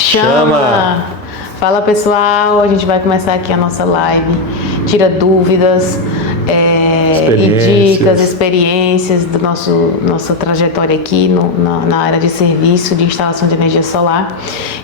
Chama! Fala pessoal, a gente vai começar aqui a nossa live. Tira dúvidas e dicas, experiências do nossa trajetória aqui na área de serviço de instalação de energia solar.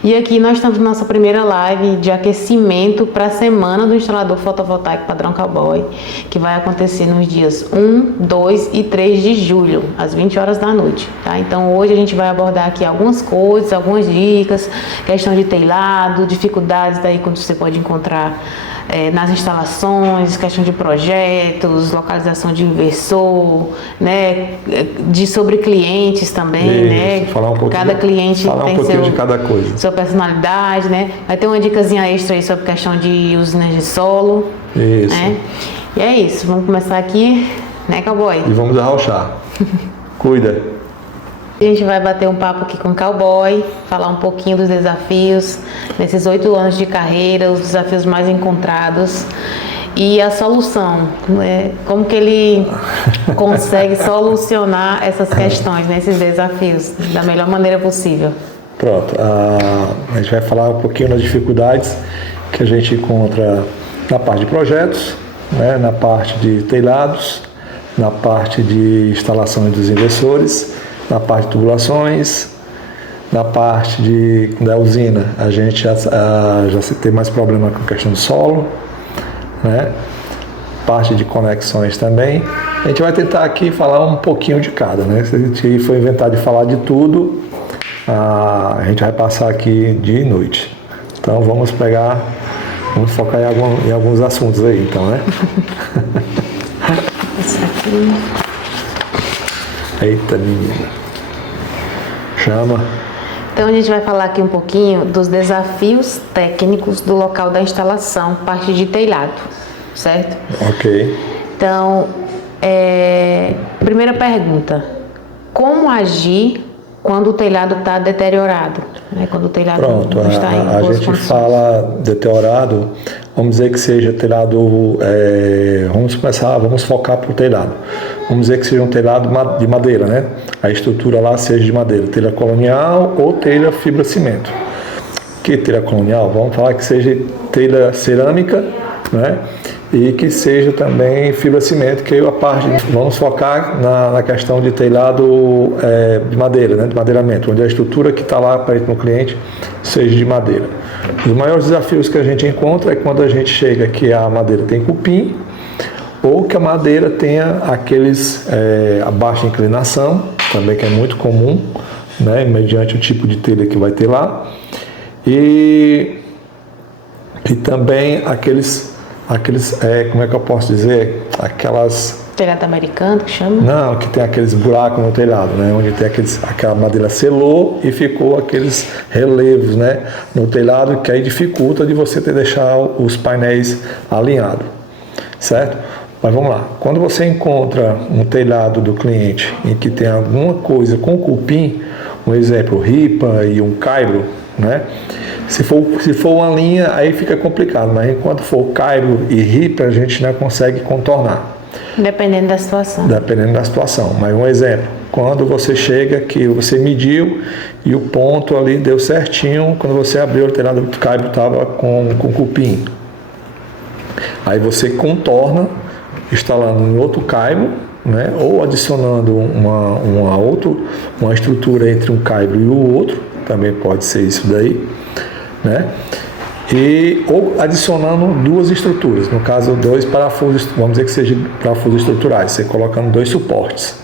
E aqui nós estamos na nossa primeira live de aquecimento para a semana do instalador fotovoltaico padrão Cowboy, que vai acontecer nos dias 1, 2 e 3 de julho, às 20 horas da noite. Tá? Então hoje a gente vai abordar aqui algumas coisas, algumas dicas, questão de telhado, dificuldades daí quando você pode encontrar nas instalações, questão de projetos, localização de inversor, né, sobre clientes também, isso, né? Falar um pouquinho, cada cliente tem de cada coisa. Sua personalidade, né? Vai ter uma dicasinha extra aí sobre questão de usinas de solo. Isso. Né? E é isso, vamos começar aqui, né, Cowboy? E vamos arrochar. Cuida. A gente vai bater um papo aqui com o Cowboy, falar um pouquinho dos desafios nesses 8 anos de carreira, os desafios mais encontrados e a solução, né? Como que ele consegue solucionar essas questões, né? Esses desafios da melhor maneira possível. Pronto, a gente vai falar um pouquinho das dificuldades que a gente encontra na parte de projetos, né? Na parte de telhados, na parte de instalação dos inversores, na parte de tubulações, na parte da usina, a gente já tem mais problema com a questão do solo, né? Parte de conexões também. A gente vai tentar aqui falar um pouquinho de cada, né? Se a gente for inventar de falar de tudo, a gente vai passar aqui dia e noite. Então vamos focar em alguns assuntos aí, então, né? Isso aqui. Eita, menina. Chama. Então a gente vai falar aqui um pouquinho dos desafios técnicos do local da instalação, parte de telhado, certo? Ok. Então, primeira pergunta: como agir quando o telhado está deteriorado? Né? Quando o telhado não está em boas condições. A gente fala deteriorado, vamos dizer que seja telhado, vamos focar para o telhado. Vamos dizer que seja um telhado de madeira, né? A estrutura lá seja de madeira, telha colonial ou telha fibra-cimento. Que telha colonial? Vamos falar que seja telha cerâmica, né? E que seja também fibra-cimento, que é a parte. Vamos focar na questão de telhado de madeira, né? De madeiramento, onde a estrutura que está lá para o cliente seja de madeira. Os maiores desafios que a gente encontra é quando a gente chega que a madeira tem cupim, ou que a madeira tenha a baixa inclinação, também que é muito comum, né, mediante o tipo de telha que vai ter lá, e também aqueles como é que eu posso dizer, aquelas... Telhado americano, que chama? Não, que tem aqueles buracos no telhado, né, onde tem aquela madeira selou e ficou aqueles relevos, né, no telhado, que aí dificulta de você deixar os painéis alinhados, certo? Mas vamos lá, quando você encontra um telhado do cliente em que tem alguma coisa com cupim, um exemplo, ripa e um caibro, né? Se for uma linha, aí fica complicado, mas enquanto for caibro e ripa, a gente não consegue contornar. Dependendo da situação. Dependendo da situação, mas um exemplo, quando você chega que você mediu e o ponto ali deu certinho, quando você abriu o telhado do caibro estava com cupim. Aí você contorna, instalando um outro caibro, né, ou adicionando uma estrutura entre um caibro e o outro, também pode ser isso daí, né, ou adicionando 2 estruturas, no caso 2 parafusos, vamos dizer que seja parafusos estruturais, você colocando 2 suportes,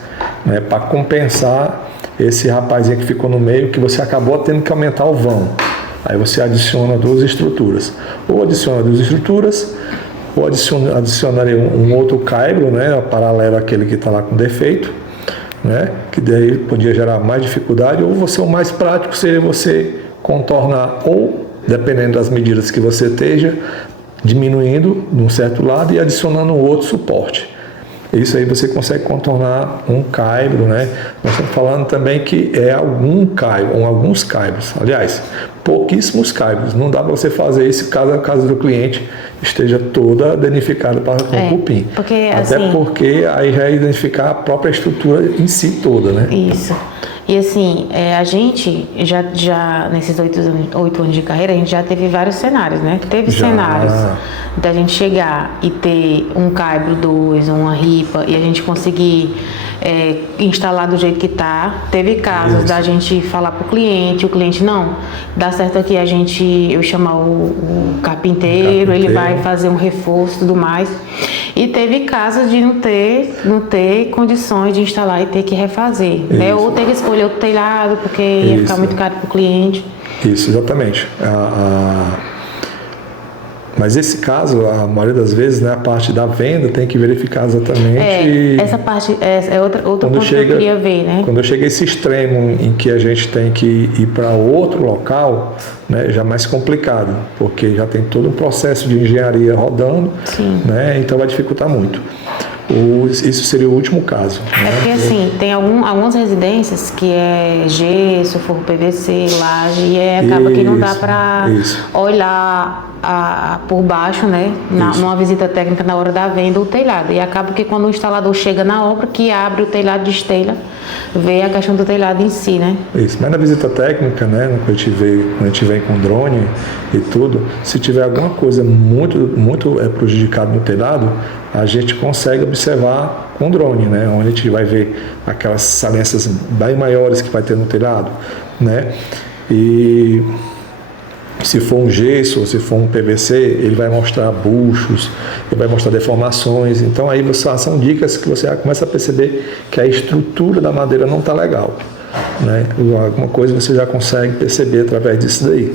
né, para compensar esse rapazinho que ficou no meio, que você acabou tendo que aumentar o vão. Aí você adiciona 2 estruturas, ou adiciona 2 estruturas, ou adicionaria um outro caibro, né, paralelo àquele que está lá com defeito, né, que daí podia gerar mais dificuldade, ou o mais prático seria você contornar, ou dependendo das medidas que você esteja, diminuindo de um certo lado e adicionando um outro suporte. Isso aí você consegue contornar um caibro, né? Nós estamos falando também que é alguns caibros, aliás, pouquíssimos caibros. Não dá para você fazer isso caso a casa do cliente esteja toda danificada com cupim. Porque, Até porque aí já é identificar a própria estrutura em si toda, né? Isso. E assim, a gente já nesses 8 anos de carreira, a gente já teve vários cenários, né? Teve cenários da gente chegar e ter um caibro 2, uma ripa, e a gente conseguir instalar do jeito que tá. Teve casos da gente falar pro cliente, o cliente não, dá certo aqui, eu chamar o carpinteiro, ele vai fazer um reforço e tudo mais. E teve casos de não ter condições de instalar e ter que refazer, né? Ou ter que escolher outro telhado, porque ia ficar muito caro para o cliente. Isso, exatamente. Mas esse caso, a maioria das vezes, né, a parte da venda tem que verificar exatamente... essa parte é outro ponto que eu queria ver, né? Quando chega esse extremo em que a gente tem que ir para outro local, né, já é mais complicado, porque já tem todo um processo de engenharia rodando, né, então vai dificultar muito. Isso seria o último caso. É porque assim, tem algumas residências que é gesso, forro PVC, laje, e acaba que não dá para olhar por baixo, né, numa visita técnica na hora da venda o telhado. E acaba que quando o instalador chega na obra, que abre o telhado de esteira, vê a questão do telhado em si, né? Isso, mas na visita técnica, né, quando a gente vem com drone e tudo, se tiver alguma coisa muito prejudicada no telhado, a gente consegue observar com drone, né, onde a gente vai ver aquelas saliências bem maiores que vai ter no telhado, né, e se for um gesso ou se for um PVC, ele vai mostrar buchos, ele vai mostrar deformações. Então aí são dicas que você começa a perceber que a estrutura da madeira não está legal, né? Alguma coisa você já consegue perceber através disso daí.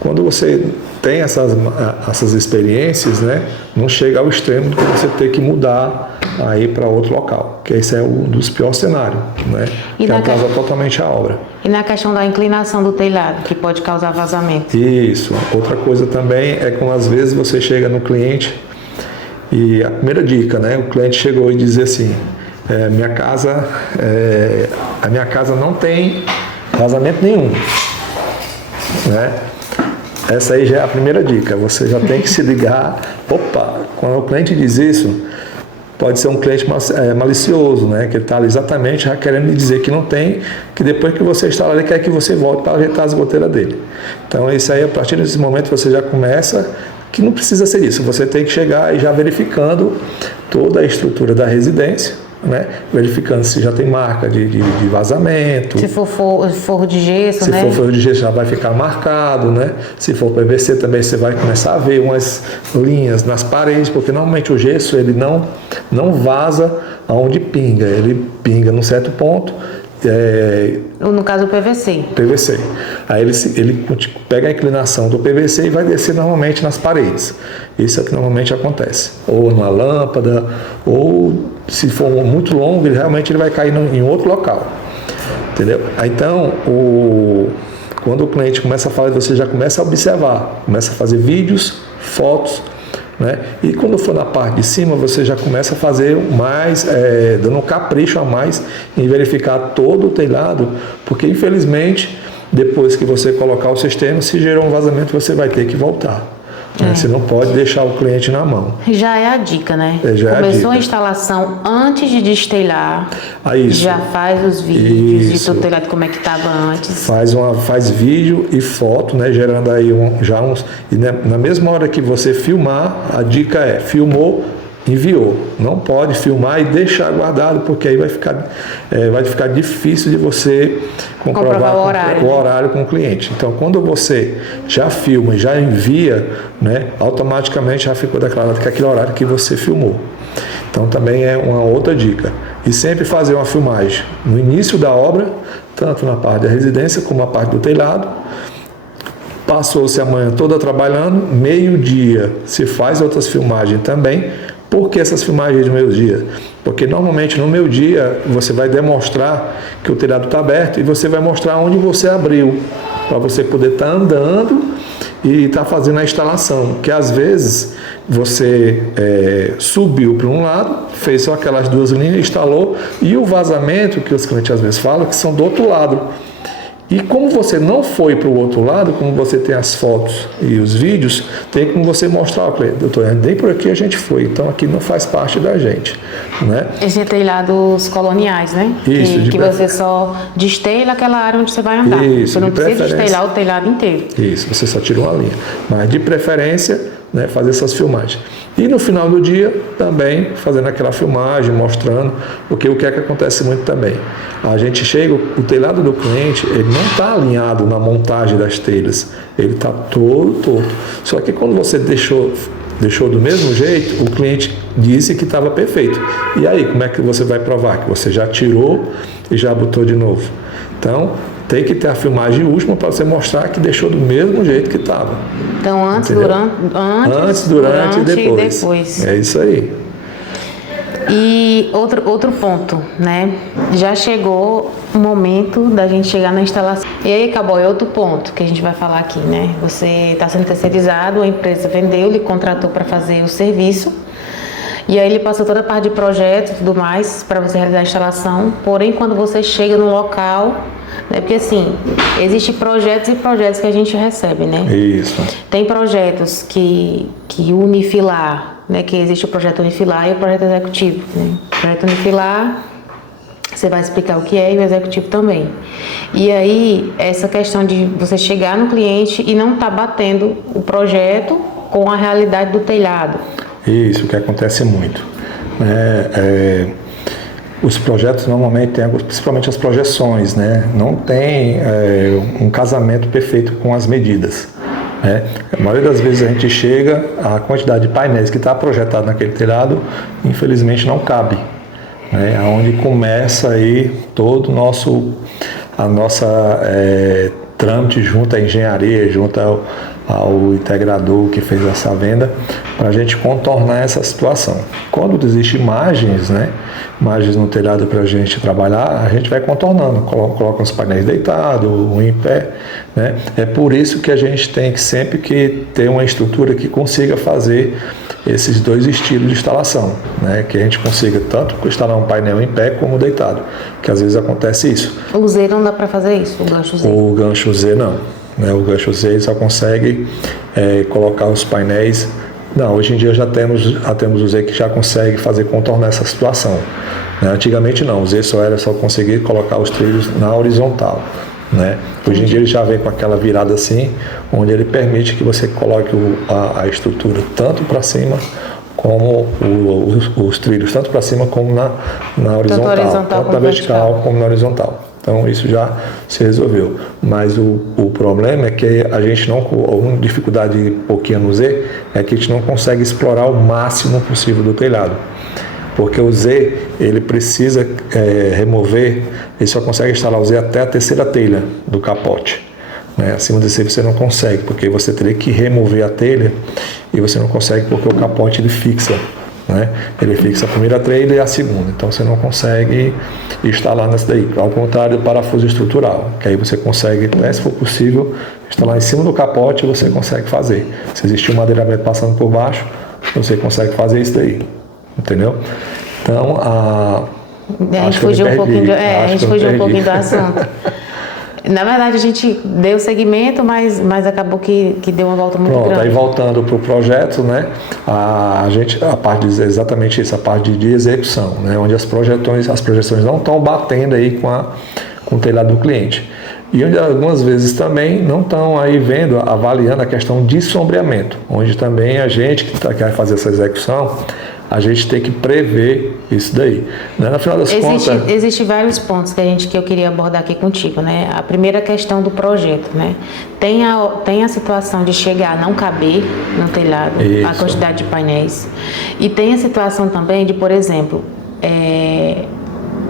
Quando você tem essas experiências, né, não chega ao extremo de você ter que mudar aí para outro local, que esse é um dos piores cenários, né, que atrasa totalmente a obra. E na questão da inclinação do telhado, que pode causar vazamento? Isso. Outra coisa também é quando às vezes você chega no cliente e a primeira dica, né, o cliente chegou e diz assim, a minha casa não tem vazamento nenhum, né? Essa aí já é a primeira dica, você já tem que se ligar. Opa, quando o cliente diz isso, pode ser um cliente malicioso, né? Que ele está exatamente já querendo lhe dizer que não tem, que depois que você instalar, ele quer que você volte para ajeitar as goteiras dele. Então, isso aí, a partir desse momento, você já começa, que não precisa ser isso, você tem que chegar e já verificando toda a estrutura da residência, né? Verificando se já tem marca de vazamento. Se for forro de gesso, né? Se for forro de gesso já vai ficar marcado, né? Se for PVC também você vai começar a ver umas linhas nas paredes, porque normalmente o gesso ele não vaza aonde pinga, ele pinga num certo ponto. No caso o PVC. PVC. Aí ele pega a inclinação do PVC e vai descer normalmente nas paredes. Isso é o que normalmente acontece. Ou numa lâmpada, ou se for muito longo, ele realmente vai cair em outro local. Entendeu? Então, quando o cliente começa a falar, você já começa a observar, começa a fazer vídeos, fotos, né? E quando for na parte de cima, você já começa a fazer mais, dando um capricho a mais em verificar todo o telhado, porque infelizmente, depois que você colocar o sistema, se gerou um vazamento, você vai ter que voltar. Você não pode deixar o cliente na mão. Já é a dica, né? Começou a instalação antes de destelhar, já faz os vídeos de todo o telhado como é que estava antes. Faz vídeo e foto, né? Gerando aí e na mesma hora que você filmar, a dica é, filmou, enviou. Não pode filmar e deixar guardado, porque aí vai ficar difícil de você comprovar o horário com o cliente. Então, quando você já filma e já envia, né, automaticamente já ficou declarado que é aquele horário que você filmou. Então, também é uma outra dica. E sempre fazer uma filmagem no início da obra, tanto na parte da residência como na parte do telhado. Passou-se a manhã toda trabalhando, meio-dia se faz outras filmagens também. Por que essas filmagens de meio-dia? Porque normalmente no meio-dia você vai demonstrar que o telhado está aberto e você vai mostrar onde você abriu, para você poder estar andando e estar fazendo a instalação. Que às vezes você subiu para um lado, fez só aquelas duas linhas, instalou, e o vazamento que os clientes às vezes falam que são do outro lado. E como você não foi para o outro lado, como você tem as fotos e os vídeos, tem como você mostrar para ele, doutor, nem por aqui a gente foi, então aqui não faz parte da gente, né? Esses telhados coloniais, né? Isso, que você só destelha aquela área onde você vai andar. Isso, você não precisa destelhar o telhado inteiro. Isso, você só tira uma linha. Mas de preferência, né, fazer essas filmagens. E no final do dia, também fazendo aquela filmagem, mostrando, porque o que é que acontece muito também? A gente chega, o telhado do cliente, ele não está alinhado na montagem das telhas, ele está todo torto. Só que quando você deixou do mesmo jeito, o cliente disse que estava perfeito. E aí, como é que você vai provar? Que você já tirou e já botou de novo. Então, tem que ter a filmagem última para você mostrar que deixou do mesmo jeito que estava. Então, antes, durante e depois. É isso aí. E outro ponto, né? Já chegou o momento da gente chegar na instalação. E aí, acabou, é outro ponto que a gente vai falar aqui, né? Você está sendo terceirizado, a empresa vendeu, lhe contratou para fazer o serviço. E aí ele passou toda a parte de projeto e tudo mais para você realizar a instalação. Porém, quando você chega no local, né? Porque assim, existem projetos e projetos que a gente recebe, né? Isso. Tem projetos que unifilar, né? Que existe o projeto unifilar e o projeto executivo, né? O projeto unifilar, você vai explicar o que é, e o executivo também. E aí, essa questão de você chegar no cliente e não estar batendo o projeto com a realidade do telhado. Isso, que acontece muito. Os projetos normalmente têm, principalmente as projeções, né? Não tem um casamento perfeito com as medidas. Né? A maioria das vezes a gente chega, a quantidade de painéis que está projetado naquele telhado, infelizmente não cabe. Né? Onde começa aí todo o nosso trâmite junto à engenharia, junto ao integrador que fez essa venda, para a gente contornar essa situação. Quando existem imagens, né, imagens no telhado para a gente trabalhar, a gente vai contornando, coloca os painéis deitados, um em pé, né? É por isso que a gente tem que sempre que ter uma estrutura que consiga fazer esses dois estilos de instalação, né? Que a gente consiga tanto instalar um painel em pé como deitado, que às vezes acontece isso. O Z não dá para fazer isso, o gancho Z? O gancho Z não. O gancho Z só consegue colocar os painéis. Não, hoje em dia já temos o Z que já consegue contornar essa situação. Né? Antigamente não, o Z só conseguir colocar os trilhos na horizontal. Né? Hoje em dia ele já vem com aquela virada assim, onde ele permite que você coloque a estrutura tanto para cima como os trilhos, tanto para cima como na horizontal, tanto na vertical como na horizontal. Então isso já se resolveu. Mas o problema é que a gente não, uma dificuldade pouquinho no Z, é que a gente não consegue explorar o máximo possível do telhado. Porque o Z, ele precisa remover, ele só consegue instalar o Z até a terceira telha do capote. Né? Acima desse você não consegue, porque você teria que remover a telha e você não consegue porque o capote ele fixa. Né? Ele fixa a primeira telha e a segunda, então você não consegue instalar nessa daí, ao contrário do parafuso estrutural, que aí você consegue, se for possível, instalar em cima do capote, você consegue fazer. Se existir um madeiramento passando por baixo, você consegue fazer isso daí, entendeu? Então, a gente fugiu um pouquinho do assunto. Na verdade, a gente deu segmento, mas acabou que deu uma volta muito grande. Aí voltando para o projeto, né? A parte de exatamente isso, a parte de execução, né? Onde as projeções não estão batendo aí com o telhado do cliente. E onde algumas vezes também não estão aí avaliando a questão de sombreamento, onde também a gente que vai fazer essa execução, a gente tem que prever isso daí. Né? No final das contas... Existem vários pontos que eu queria abordar aqui contigo, né? A primeira questão do projeto, né? Tem a situação de chegar a não caber no telhado, isso, a quantidade de painéis. E tem a situação também de, por exemplo,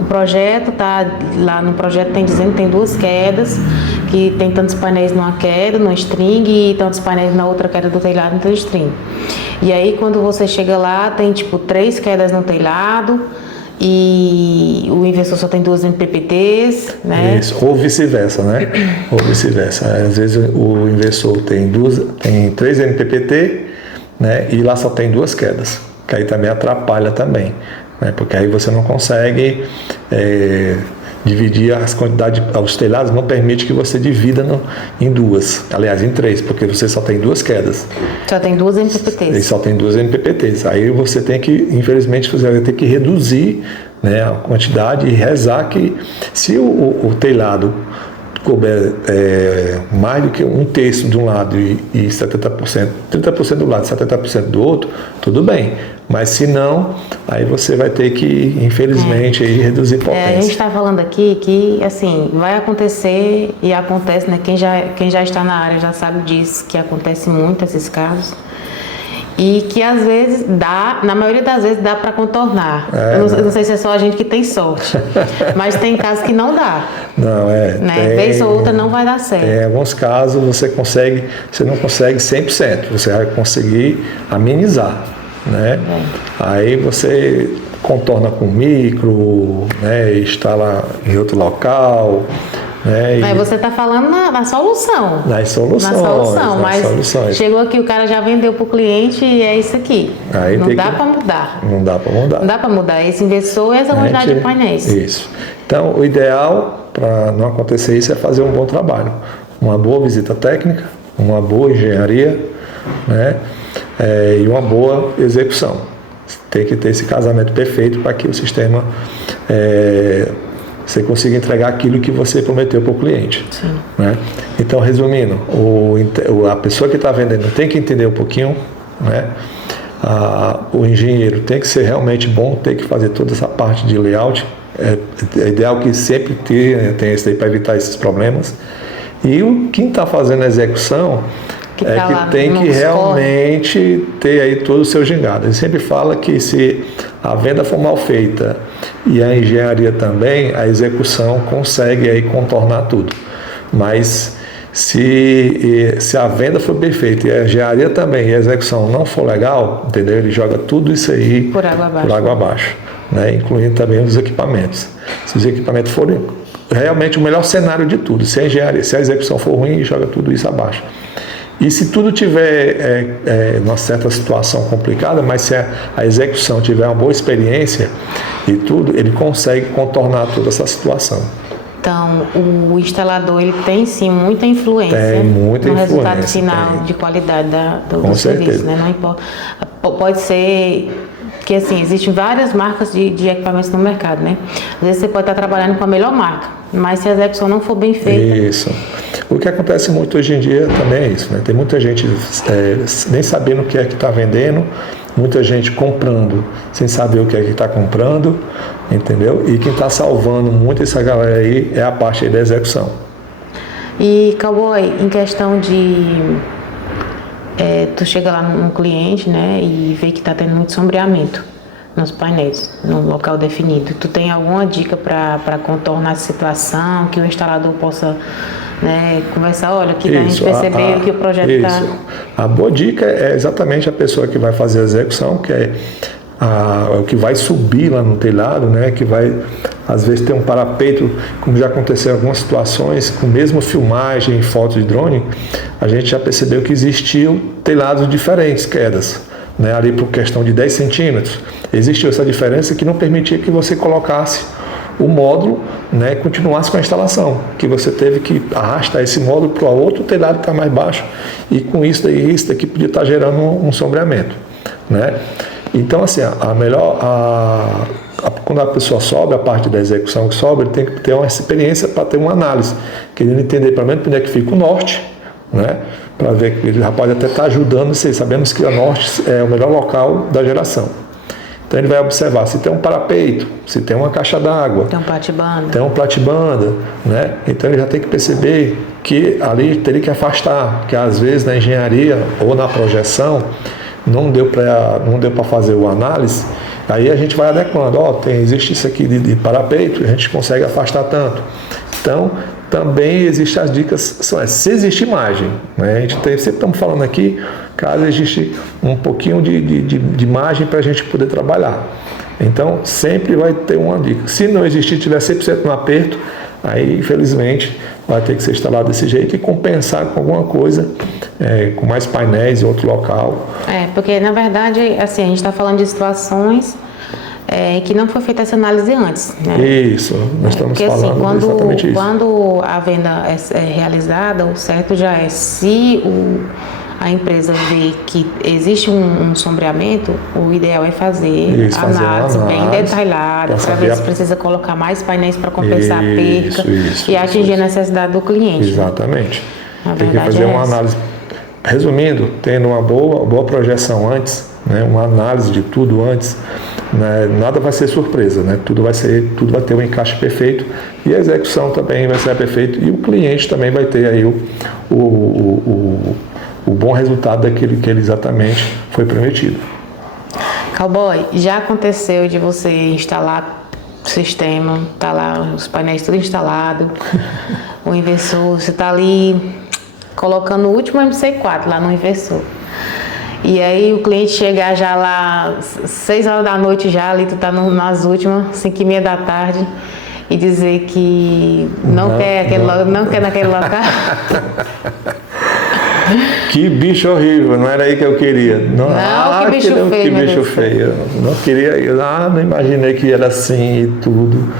o projeto tá lá no projeto tem dizendo que tem 2 quedas, que tem tantos painéis numa queda, no string, e tantos painéis na outra queda do telhado no string. E aí quando você chega lá, tem tipo 3 quedas no telhado e o inversor só tem 2 MPPTs, né? Isso, ou vice-versa, né? Ou vice-versa. Às vezes o inversor tem 3 MPPT, né? E lá só tem 2 quedas, que aí também atrapalha também. Porque aí você não consegue dividir as quantidades, os telhados não permite que você divida em duas, aliás, em três, porque você só tem duas quedas. Só tem duas MPPTs. E só tem duas MPPTs. Aí você tem que, infelizmente, você vai ter que reduzir, né, a quantidade e rezar que se o telhado couber mais do que um terço de um lado e 70%, 30% do lado e 70% do outro, tudo bem. Mas se não, aí você vai ter que, infelizmente, aí, reduzir potência. A gente está falando aqui que, assim, vai acontecer e acontece, né? Quem já está na área já sabe disso, que acontece muito esses casos. E que às vezes dá, na maioria das vezes dá para contornar. Eu não sei se é só a gente que tem sorte, mas tem casos que não dá. Não, né? Vez ou outra não vai dar certo. Em alguns casos você não consegue 100%, você vai conseguir amenizar, né? Aí você contorna com micro, né? Instala em outro local. Mas você está falando na solução. Nas soluções. Mas chegou aqui, o cara já vendeu para o cliente e é isso aqui. Aí não dá para mudar. Não dá para mudar. Não dá para mudar. Esse inversor e essa quantidade de painéis. Isso. Então, o ideal para não acontecer isso é fazer um bom trabalho. Uma boa visita técnica, uma boa engenharia, né? E uma boa execução. Tem que ter esse casamento perfeito para que o sistema... você consiga entregar aquilo que você prometeu para o cliente. Sim. Né? Então, resumindo, a pessoa que está vendendo tem que entender um pouquinho, né? O engenheiro tem que ser realmente bom, tem que fazer toda essa parte de layout. É ideal que sempre tenha isso aí para evitar esses problemas. E quem está fazendo a execução que tem que realmente ter aí todo o seu gingado. Ele sempre fala que se a venda for mal feita e a engenharia também, a execução consegue aí contornar tudo. Mas se a venda for bem feita e a engenharia também e a execução não for legal, entendeu? Ele joga tudo isso aí por água abaixo, né? Incluindo também os equipamentos. Se os equipamentos forem realmente o melhor cenário de tudo, se a execução for ruim, joga tudo isso abaixo. E se tudo tiver uma certa situação complicada, mas se a execução tiver uma boa experiência e tudo, ele consegue contornar toda essa situação. Então, o instalador ele tem sim muita influência no resultado final de qualidade do serviço, né? Não importa. Pode ser que assim, existem várias marcas de equipamentos no mercado, né? Às vezes você pode estar trabalhando com a melhor marca, mas se a execução não for bem feita... Isso. O que acontece muito hoje em dia também é isso, né? Tem muita gente nem sabendo o que é que está vendendo, muita gente comprando sem saber o que é que está comprando, entendeu? E quem está salvando muito essa galera aí é a parte aí da execução. E, Cowboy, em questão de... tu chega lá num cliente, né, e vê que está tendo muito sombreamento nos painéis, no local definido. Tu tem alguma dica para contornar essa situação, que o instalador possa, né, conversar? Olha, aqui a gente percebeu que o projeto está... A boa dica é exatamente a pessoa que vai fazer a execução, que é o que vai subir lá no telhado, né, que vai, às vezes, ter um parapeito, como já aconteceu em algumas situações, com mesmo filmagem e foto de drone, a gente já percebeu que existiam telhados diferentes, quedas, né, ali por questão de 10 centímetros. Existiu essa diferença que não permitia que você colocasse o módulo, né, e continuasse com a instalação, que você teve que arrastar esse módulo para o outro telhado que está mais baixo, e com isso daqui podia estar gerando um sombreamento, né? Então, assim, quando a pessoa sobe, a parte da execução que sobe, ele tem que ter uma experiência para ter uma análise, querendo entender pelo menos onde é que fica o norte, né? Para ver que ele já pode até estar ajudando, sabemos que o norte é o melhor local da geração. Então ele vai observar se tem um parapeito, se tem uma caixa d'água, tem um platibanda, né? Então ele já tem que perceber que ali teria que afastar, que às vezes na engenharia ou na projeção não deu para fazer o análise, aí a gente vai adequando, existe isso aqui de parapeito, a gente consegue afastar tanto. Então, também existem as dicas, se existe imagem, né? A gente sempre estamos falando aqui, caso existe um pouquinho de imagem para a gente poder trabalhar. Então, sempre vai ter uma dica. Se não existir, tiver 100% no aperto, aí, infelizmente, vai ter que ser instalado desse jeito e compensar com alguma coisa, com mais painéis em outro local. Porque, na verdade, assim, a gente está falando de situações que não foi feita essa análise antes, né? Isso, nós estamos porque, falando assim, exatamente isso. Quando a venda é realizada, o certo já é, se a empresa vê que existe um sombreamento, o ideal é fazer análise bem detalhada para ver se precisa colocar mais painéis para compensar a perca e atingir a necessidade do cliente. Exatamente. Tem que fazer uma análise. Resumindo, tendo uma boa projeção antes, né, uma análise de tudo antes, né, nada vai ser surpresa, né, tudo vai ter um encaixe perfeito e a execução também vai ser perfeita e o cliente também vai ter aí o bom resultado daquilo que ele exatamente foi prometido. Cowboy, já aconteceu de você instalar o sistema, tá lá os painéis tudo instalado, o inversor, você tá ali colocando o último MC4 lá no inversor. E aí o cliente chegar já lá 6 horas da noite já, ali tu tá nas últimas, 5h30 da tarde, e dizer que não quer naquele local. Que bicho horrível, não era aí que eu queria. Que bicho feio. Que bicho feio. Não queria, não imaginei que era assim e tudo.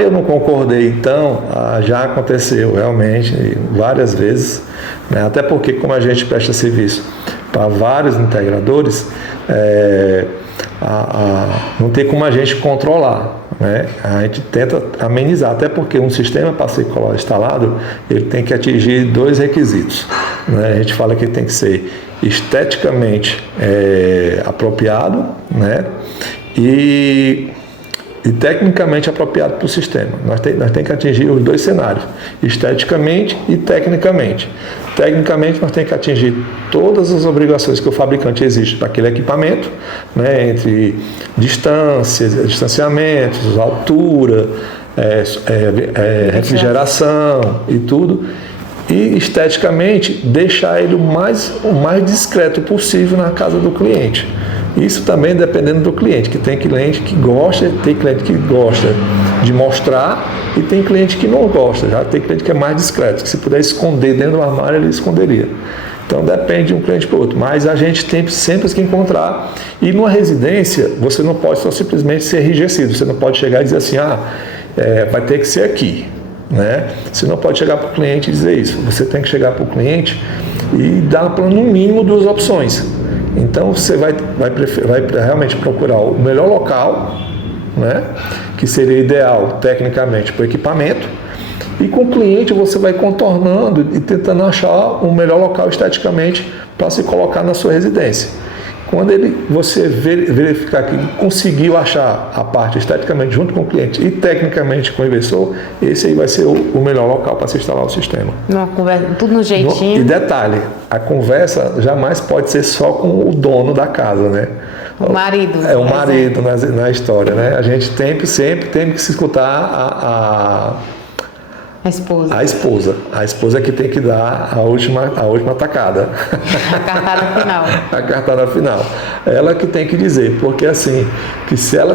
Eu não concordei. Então, já aconteceu realmente várias vezes, né? Até porque como a gente presta serviço para vários integradores, não tem como a gente controlar, né? A gente tenta amenizar, até porque um sistema para ser instalado, ele tem que atingir 2 requisitos, né? A gente fala que tem que ser esteticamente apropriado, né? E tecnicamente apropriado para o sistema. Nós temos que atingir os 2 cenários, esteticamente e tecnicamente. Tecnicamente, nós temos que atingir todas as obrigações que o fabricante exige para aquele equipamento, né, entre distanciamentos, altura, refrigeração e tudo. E esteticamente, deixar ele o mais discreto possível na casa do cliente. Isso também dependendo do cliente, que tem cliente que gosta de mostrar e tem cliente que não gosta, já tem cliente que é mais discreto, que se puder esconder dentro do armário, ele esconderia. Então depende de um cliente para o outro, mas a gente tem sempre que encontrar. E numa residência, você não pode só simplesmente ser enrijecido, você não pode chegar e dizer assim, vai ter que ser aqui, né? Você não pode chegar para o cliente e dizer isso, você tem que chegar para o cliente e dar no mínimo 2 opções. Então você vai realmente procurar o melhor local, né, que seria ideal tecnicamente para o equipamento, e com o cliente você vai contornando e tentando achar o melhor local esteticamente para se colocar na sua residência. Quando você verificar que conseguiu achar a parte esteticamente junto com o cliente e tecnicamente com o inversor, esse aí vai ser o melhor local para se instalar o sistema. Conversa, tudo no jeitinho. E detalhe, a conversa jamais pode ser só com o dono da casa, né? O marido. O marido na história, né? A gente sempre tem que se escutar a esposa. A esposa que tem que dar a última tacada. A cartada final. A cartada final. Ela que tem que dizer, porque assim, que se ela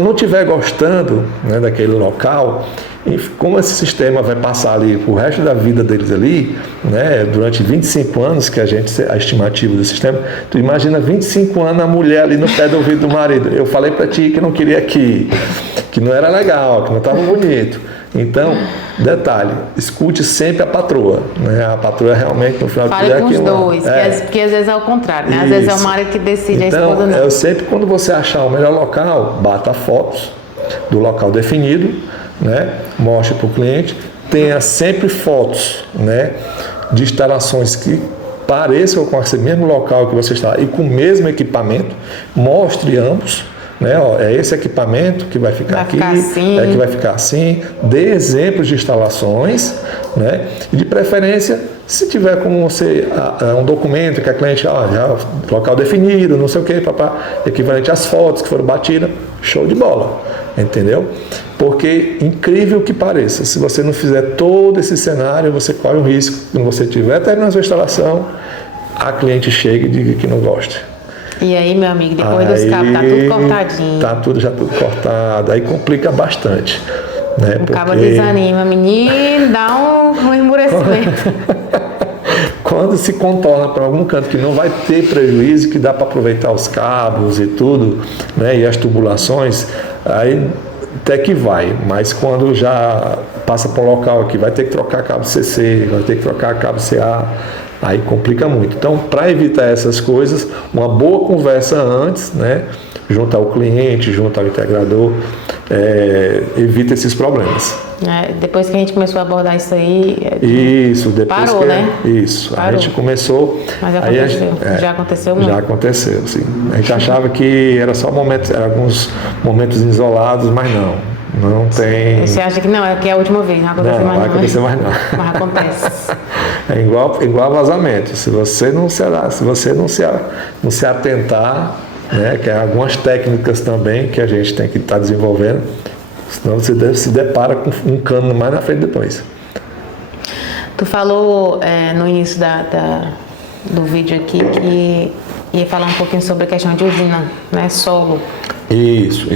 não estiver gostando, né, daquele local, e como esse sistema vai passar ali o resto da vida deles ali, né, durante 25 anos, que a estimativa do sistema, tu imagina 25 anos a mulher ali no pé do ouvido do marido. Eu falei para ti que não queria aqui, que não era legal, que não estava bonito. Então, detalhe, escute sempre a patroa, né? A patroa realmente no final do dia... Fale com os dois, porque às vezes é o contrário, né? Às vezes é o marido que decide, então, a esposa não. Eu sempre, quando você achar o melhor local, bata fotos do local definido, né? Mostre para o cliente, tenha sempre fotos, né, de instalações que pareçam com esse mesmo local que você está e com o mesmo equipamento, mostre ambos. Né, é esse equipamento que vai ficar aqui, assim. Que vai ficar assim, dê exemplos de instalações, né, e de preferência, se tiver com você um documento que a cliente, já local definido, não sei o que, equivalente às fotos que foram batidas, show de bola, entendeu? Porque, incrível que pareça, se você não fizer todo esse cenário, você corre o risco, quando você tiver terminando a sua instalação, a cliente chega e diga que não gosta. E aí, meu amigo, depois dos cabos tá tudo cortadinho. Tá tudo cortado, aí complica bastante. Né? O cabo desanima, menino, dá um esmurecimento. quando se contorna para algum canto que não vai ter prejuízo, que dá para aproveitar os cabos e tudo, né, e as tubulações, aí até que vai, mas quando já passa para um local que vai ter que trocar cabo CC, vai ter que trocar cabo CA, aí complica muito. Então, para evitar essas coisas, uma boa conversa antes, né, junto ao cliente, junto ao integrador, evita esses problemas. Depois que a gente começou a abordar isso aí... Isso, depois parou, né? Isso, parou. A gente começou... Mas já aconteceu, já aconteceu muito. Já aconteceu, sim. A gente achava que era só alguns momentos isolados, mas não tem... Você acha que não, é que é a última vez, não vai acontecer mais não. Não vai acontecer mais não. Mas acontece. É igual vazamento, se você não se atentar, né, que é algumas técnicas também que a gente tem que estar desenvolvendo, senão você se depara com um cano mais na frente depois. Tu falou no início do vídeo aqui que ia falar um pouquinho sobre a questão de usina, né, solo. Isso.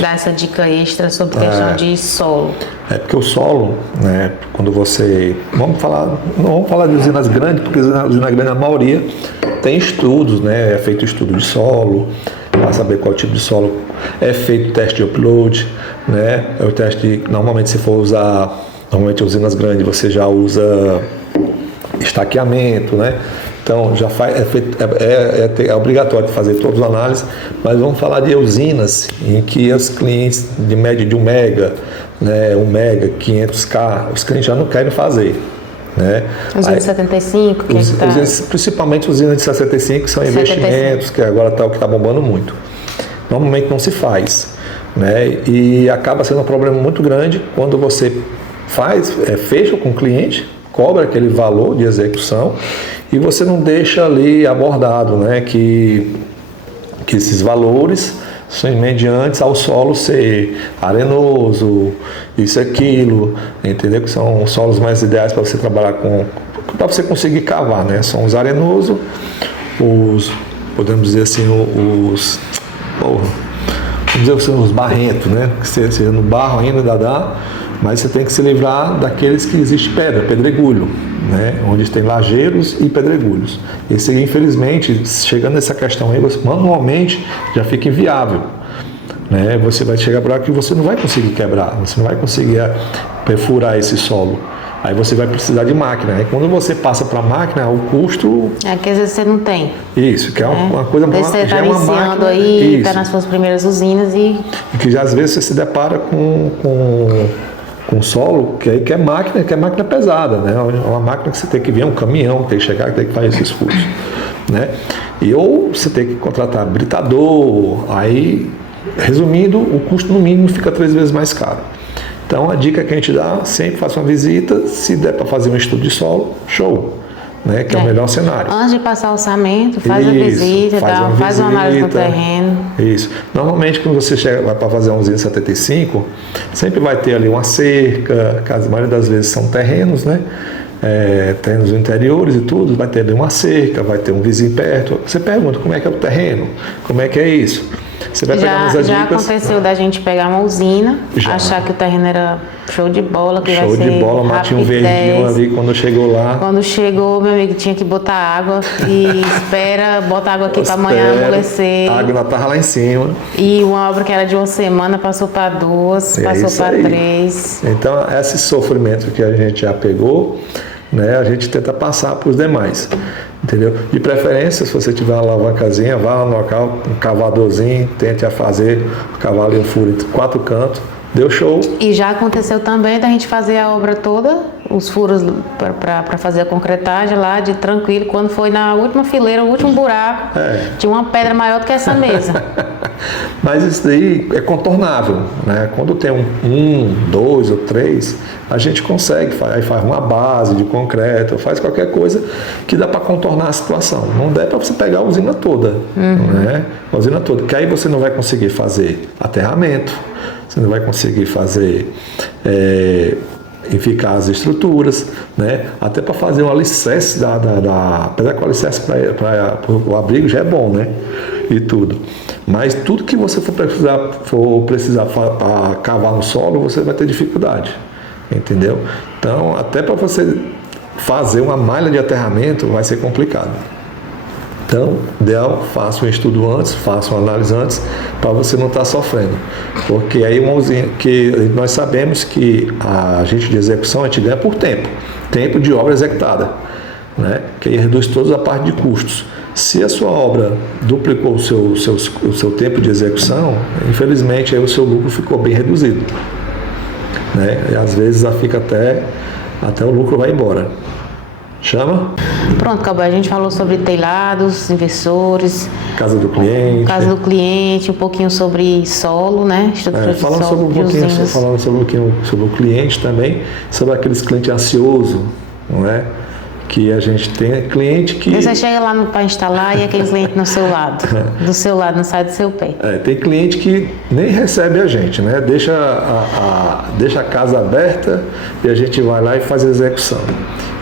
Dá essa dica extra sobre questão de solo. Porque o solo, né, quando você... não vamos falar de usinas grandes, porque usina grande, a maioria tem estudos, né, é feito estudo de solo, para saber qual tipo de solo, é feito teste de upload, né, é o teste, normalmente se for usar, normalmente usinas grandes você já usa estaqueamento, né, então já faz, é obrigatório fazer todas as análises, mas vamos falar de usinas em que os clientes de média de 1 mega, né, 1 mega, 500K, os clientes já não querem fazer. Né? Usina de 75, que tá... principalmente usinas de 65, que são 75. Investimentos, que agora está o que está bombando muito. Normalmente não se faz, né? E acaba sendo um problema muito grande quando você fecha com o cliente, cobra aquele valor de execução e você não deixa ali abordado, né, que esses valores são mediantes ao solo ser arenoso, isso, aquilo, entendeu? Que são os solos mais ideais para você trabalhar para você conseguir cavar, né? São os arenosos, podemos dizer assim, vamos dizer assim, os barrentos, né? Que você no barro ainda dá, mas você tem que se livrar daqueles que existe pedregulho, né? Onde tem lajeiros e pedregulhos. Esse, infelizmente, chegando nessa questão aí, manualmente já fica inviável, né? Você vai chegar para lá que você não vai conseguir quebrar, você não vai conseguir perfurar esse solo. Aí você vai precisar de máquina. Aí quando você passa para a máquina, o custo... que às vezes você não tem. Isso, que é uma coisa... Você está iniciando aí, está nas suas primeiras usinas e que já às vezes você se depara com solo, que é máquina pesada, né? É uma máquina que você tem que vir, um caminhão, tem que chegar, tem que fazer esses furos, né? E ou você tem que contratar britador, aí, resumindo, o custo no mínimo fica 3 vezes mais caro. Então a dica que a gente dá, sempre faça uma visita, se der para fazer um estudo de solo, show, né? Que é o melhor cenário. Antes de passar o orçamento, faz a visita, faz uma análise do terreno. Isso. Normalmente quando você vai para fazer uma usina 75, sempre vai ter ali uma cerca, que a maioria das vezes são terrenos, né? Terrenos interiores e tudo, vai ter ali uma cerca, vai ter um vizinho perto. Você pergunta como é que é o terreno, como é que é isso. Você vai pegar umas já dicas. Aconteceu da gente pegar uma usina, achar que o terreno era show de bola, que vai ser show de bola, mas tinha um verdinho ali quando chegou lá. Quando chegou, meu amigo tinha que botar água e bota água aqui para amanhã amolecer. A água estava lá em cima. E uma obra que era de uma semana passou para 2, passou para 3. Então, esse sofrimento que a gente já pegou, né, a gente tenta passar para os demais. Entendeu? De preferência, se você tiver uma alavancazinha, vá lá no local, um cavadorzinho, tente a fazer o cavalo e o furo entre 4 cantos, deu show. E já aconteceu também da gente fazer a obra toda, os furos para fazer a concretagem lá, de tranquilo, quando foi na última fileira, o último buraco, tinha uma pedra maior do que essa mesa. Mas isso daí é contornável, né? Quando tem 1, 2 ou 3, a gente consegue, aí faz uma base de concreto, faz qualquer coisa que dá para contornar a situação. Não dá para você pegar a usina toda, né? A usina toda, que aí você não vai conseguir fazer aterramento, você não vai conseguir fazer ficar as estruturas, né? Até para fazer um alicerce apesar que o alicerce para o abrigo já é bom, né? E tudo. Mas tudo que você for precisar cavar no solo, você vai ter dificuldade, entendeu? Então, até para você fazer uma malha de aterramento vai ser complicado. Então, ideal, faça um estudo antes, faça uma análise antes, para você não estar sofrendo. Porque aí que nós sabemos que a agente de execução a gente ganha por tempo de obra executada, né? Que aí reduz toda a parte de custos. Se a sua obra duplicou o seu tempo de execução, infelizmente aí o seu lucro ficou bem reduzido, né? E às vezes fica até o lucro vai embora. Chama? Pronto, acabou. A gente falou sobre telhados, inversores, casa do cliente, um pouquinho sobre solo, né? Estrutura de falando solo, sobre o cliente também, sobre aqueles clientes ansiosos, não é? Que a gente tem cliente que... Você chega lá para instalar e aquele cliente no seu lado, do seu lado, não sai do seu pé. Tem cliente que nem recebe a gente, né? Deixa a casa aberta e a gente vai lá e faz a execução.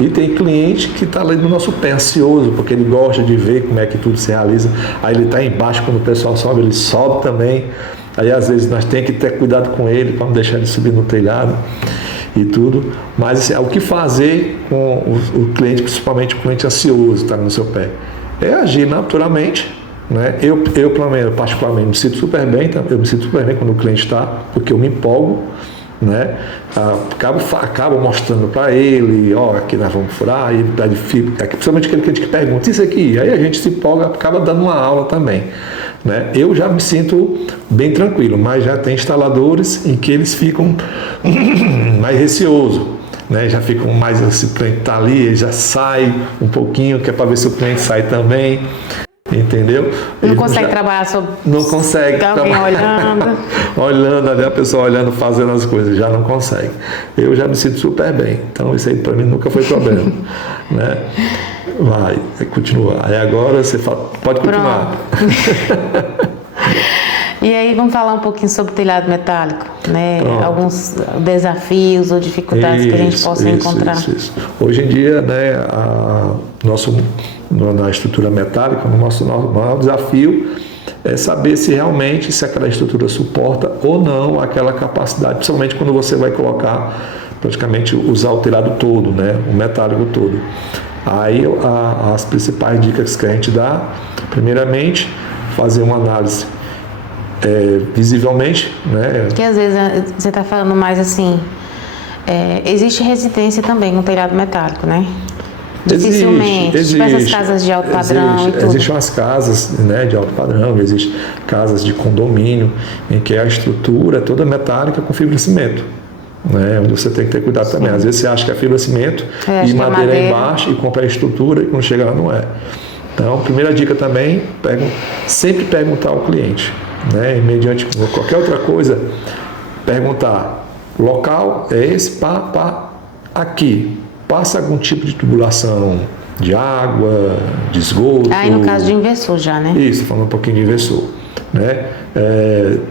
E tem cliente que está ali no nosso pé, ansioso, porque ele gosta de ver como é que tudo se realiza. Aí ele está embaixo, quando o pessoal sobe, ele sobe também. Aí às vezes nós temos que ter cuidado com ele para não deixar ele subir no telhado e tudo, mas assim, o que fazer com o cliente, principalmente o cliente ansioso, está no seu pé? É agir naturalmente, né? Eu particularmente me sinto super bem, tá? Eu me sinto super bem quando o cliente está, porque eu me empolgo, né? Acabo mostrando para ele, aqui nós vamos furar, e ele pede feedback, principalmente aquele cliente que pergunta isso aqui, aí a gente se empolga, acaba dando uma aula também, né? Eu já me sinto bem tranquilo, mas já tem instaladores em que eles ficam mais receosos, né? Já ficam mais, esse cliente está ali, ele já sai um pouquinho, que é para ver se o cliente sai também. Entendeu? Não consegue trabalhar sobre... Não consegue olhando. Olhando ali, a pessoa olhando, fazendo as coisas, já não consegue. Eu já me sinto super bem. Então isso aí para mim nunca foi problema. Né? Vai, continua. Aí agora você pode continuar. E aí vamos falar um pouquinho sobre o telhado metálico, né? Alguns desafios ou dificuldades que a gente possa encontrar. Isso. Hoje em dia, né, na estrutura metálica, o nosso maior desafio é saber se realmente aquela estrutura suporta ou não aquela capacidade, principalmente quando você vai colocar, praticamente usar o telhado todo, né, o metálico todo. Aí as principais dicas que a gente dá, primeiramente, fazer uma análise visivelmente, né? Porque às vezes você está falando mais assim, existe resistência também no telhado metálico, né? Dificilmente, existe, tipo essas casas de alto padrão e tudo. Existem umas casas, né, de alto padrão, existem casas de condomínio, em que a estrutura é toda metálica com fibrocimento, né, onde você tem que ter cuidado também. Às vezes você acha que é fibrocimento e madeira embaixo e compra a estrutura e quando chega lá não é. Então, primeira dica também, sempre perguntar ao cliente, né, mediante qualquer outra coisa, perguntar, o local é esse, aqui. Passa algum tipo de tubulação de água, de esgoto. Aí no caso de inversor já, né? Isso, falando um pouquinho de inversor. Né?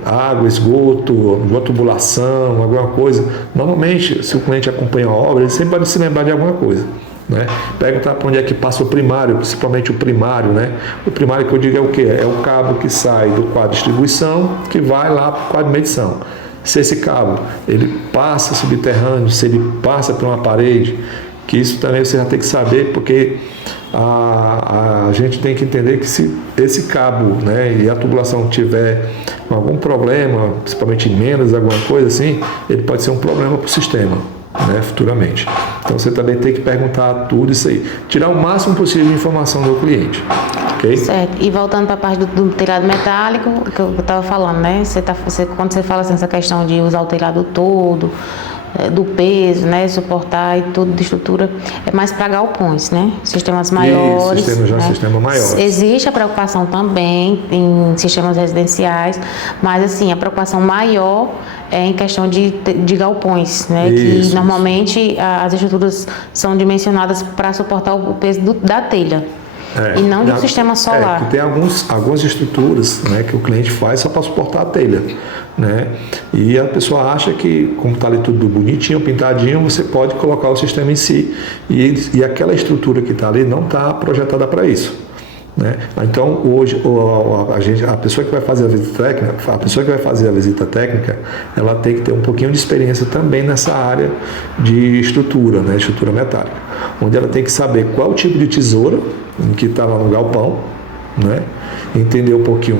Água, esgoto, alguma tubulação, alguma coisa. Normalmente, se o cliente acompanha a obra, ele sempre pode se lembrar de alguma coisa. Né? Perguntar para onde é que passa o primário, principalmente o primário. Né? O primário que eu digo é o quê? É o cabo que sai do quadro de distribuição que vai lá para o quadro de medição. Se esse cabo ele passa subterrâneo, se ele passa por uma parede, que isso também você já tem que saber, porque a gente tem que entender que se esse cabo, né, e a tubulação tiver algum problema, principalmente menos, alguma coisa assim, ele pode ser um problema para o sistema, né, futuramente. Então você também tem que perguntar tudo isso aí, tirar o máximo possível de informação do cliente. Okay? Certo. E voltando para a parte do telhado metálico, que eu estava falando, né? Quando você fala assim, essa questão de usar o telhado todo, do peso, né? Suportar e tudo de estrutura, é mais para galpões, né? Sistemas maiores. Sistema maior. Existe a preocupação também em sistemas residenciais, mas assim, a preocupação maior é em questão de galpões, né? Que normalmente as estruturas são dimensionadas para suportar o peso da telha. E não do sistema solar. Que tem algumas estruturas, né, que o cliente faz só para suportar a telha. Né? E a pessoa acha que, como está ali tudo bonitinho, pintadinho, você pode colocar o sistema em si. E aquela estrutura que está ali não está projetada para isso. né? Então hoje a pessoa que vai fazer a visita técnica, ela tem que ter um pouquinho de experiência também nessa área de estrutura, né? Estrutura metálica, onde ela tem que saber qual o tipo de tesoura que está lá no galpão, né? Entender um pouquinho,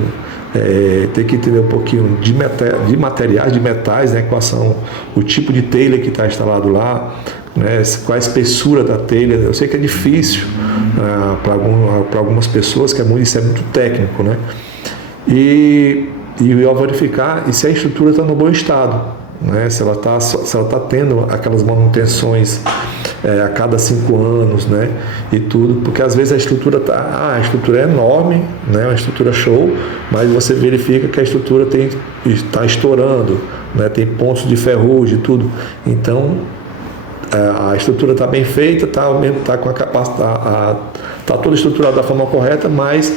tem que entender um pouquinho de materiais, de metais, né? Quais são o tipo de telha que está instalado lá, né? Qual a espessura da telha. Eu sei que é difícil para algumas pessoas, isso é muito técnico, né? E ao verificar se a estrutura está no bom estado, né? Se ela está tendo aquelas manutenções a cada 5 anos, né? E tudo, porque às vezes a estrutura é enorme, né? Uma estrutura show, mas você verifica que a estrutura está estourando, né? Tem pontos de ferrugem e tudo. Então a estrutura está bem feita, está com a capacidade, está toda estruturada da forma correta, mas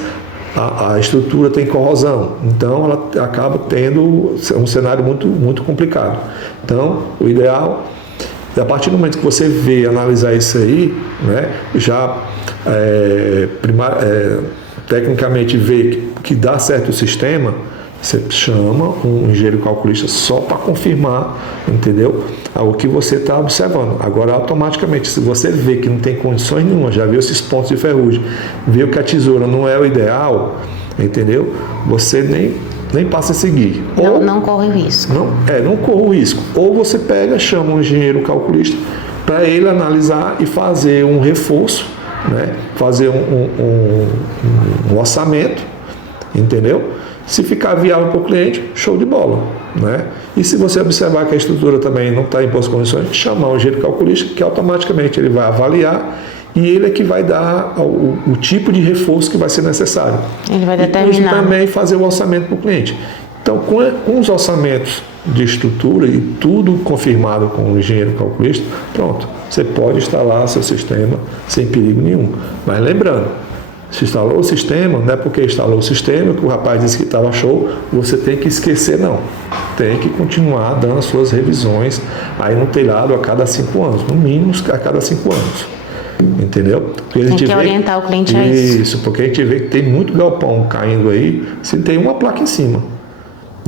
a estrutura tem corrosão, então ela acaba tendo um cenário muito, muito complicado. Então, o ideal é, a partir do momento que você analisar isso aí, né, já tecnicamente ver que dá certo o sistema, você chama um engenheiro calculista só para confirmar, entendeu? O que você está observando. Agora, automaticamente, se você vê que não tem condições nenhuma, já viu esses pontos de ferrugem, viu que a tesoura não é o ideal, entendeu? Você nem passa a seguir. Não corre o risco. Não corre o risco. Ou você chama um engenheiro calculista para ele analisar e fazer um reforço, né? Fazer um orçamento, entendeu? Se ficar viável para o cliente, show de bola, né? E se você observar que a estrutura também não está em boas condições, chamar um engenheiro calculista, que automaticamente ele vai avaliar e ele é que vai dar o tipo de reforço que vai ser necessário. Ele vai determinar. E também fazer o orçamento para o cliente. Então, com os orçamentos de estrutura e tudo confirmado com o engenheiro calculista, pronto, você pode instalar seu sistema sem perigo nenhum. Mas lembrando, se instalou o sistema, não é porque instalou o sistema que o rapaz disse que estava show, você tem que esquecer, não. Tem que continuar dando as suas revisões aí no telhado a cada 5 anos, no mínimo a cada 5 anos. Entendeu? Tem que orientar o cliente a isso. Isso, porque a gente vê que tem muito galpão caindo aí, se tem uma placa em cima,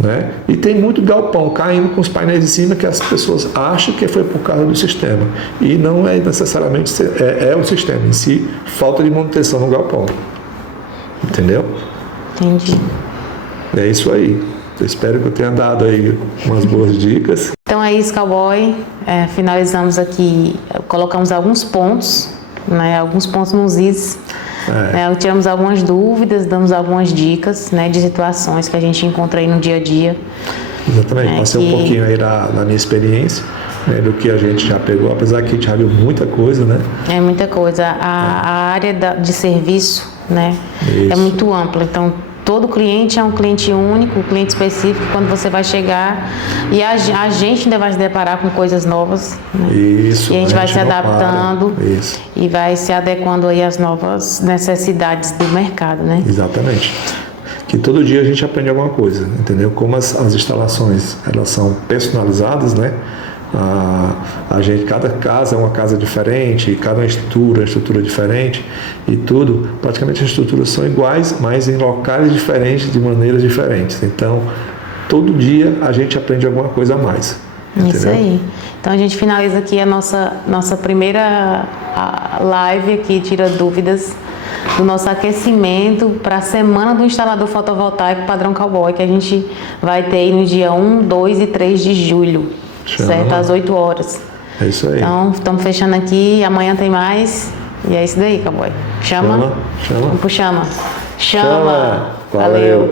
né? E tem muito galpão caindo com os painéis em cima que as pessoas acham que foi por causa do sistema. E não é necessariamente, é o sistema em si, falta de manutenção no galpão. Entendeu? Entendi. É isso aí. Eu espero que eu tenha dado aí umas boas dicas. Então é isso, Cowboy. Finalizamos aqui, colocamos alguns pontos, né? Alguns pontos nos is. Tiramos algumas dúvidas, damos algumas dicas, né, de situações que a gente encontra aí no dia a dia. Exatamente, passei um pouquinho aí da minha experiência, né, do que a gente já pegou, apesar que a gente já viu muita coisa, né? É muita coisa. A área de serviço, né, é muito ampla, então todo cliente é um cliente único, um cliente específico, quando você vai chegar e a gente ainda vai se deparar com coisas novas, né? Isso, e a gente vai se adaptando e vai se adequando aí às novas necessidades do mercado, né? Exatamente. Que todo dia a gente aprende alguma coisa, entendeu? Como as instalações, elas são personalizadas, né? Cada casa é uma casa diferente, cada estrutura é uma estrutura diferente e tudo, praticamente as estruturas são iguais, mas em locais diferentes, de maneiras diferentes. Então, todo dia a gente aprende alguma coisa a mais. Entendeu? Isso aí. Então a gente finaliza aqui a nossa primeira live aqui, tira dúvidas do nosso aquecimento para a semana do instalador fotovoltaico padrão Cowboy, que a gente vai ter aí no dia 1, 2 e 3 de julho. Certo, às 8 horas. É isso aí. Então, estamos fechando aqui, amanhã tem mais. E é isso daí, Cowboy. Chama. Chama. Vamos pro chama. Chama. Valeu.